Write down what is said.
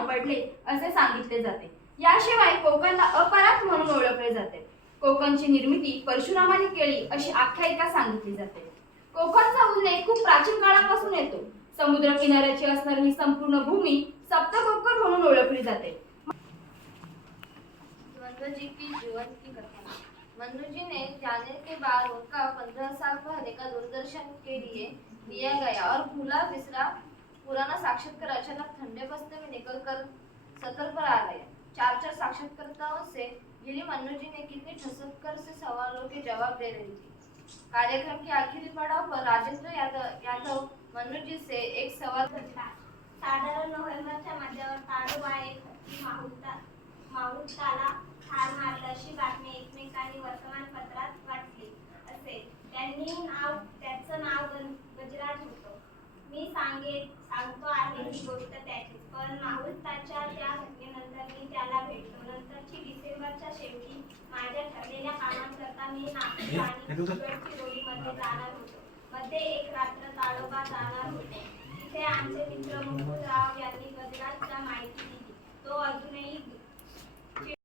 नाव पडले असे सांगितले जाते. याशिवाय कोकणला अपरात म्हणून ओळखले जाते. कोकणची निर्मिती परशुरामाने केली अशी आख्यायिका सांगितली जाते. कोकणचा उल्लेख खूप प्राचीन काळापासून येतो. समुद्र किनाऱ्याची असणारी ही संपूर्ण भूमी सप्तकोकण म्हणून ओळखली जाते. मनु जी की जीवन की कथा। मनु जी ने जाने के बाद उनका 15 साल पहले का दूरदर्शन के लिए लिया गया और भूला बिसरा पुराना साक्षात्कार अचानक ठंडे बस्ते में निकलकर सतर पर आ गया। चार साक्षात्कारकर्ताओं से घिरी मनु जी ने कितनी ठसक से सवालों के जवाब दे रही थी। कार्यक्रम के आखिरी पड़ाव पर राजेंद्र यादव मनु जी से एक सवाल पूछा। साधारण नोव्हेंबरच्या मध्यावर ताडोबा एक हत्ती माहुताला ठार मारला अशी बातमी एकमेकांनी वर्तमानपत्रात वाचली असेल. त्याचं नाव गजराज होतं. मी सांगतो आहे ही गोष्ट त्याचीच. पण माहुताच्या त्या घटनेनंतर मी त्याला भेटलो. नंतरची डिसेंबरच्या शेवटी माझ्या ठरलेल्या कामांकरता मी नागपूर आणि गडचिरोलीमध्ये जाणार होतो. मध्ये एक रात्र ताडोबा जाणार होतो. तिथे आमचे मित्र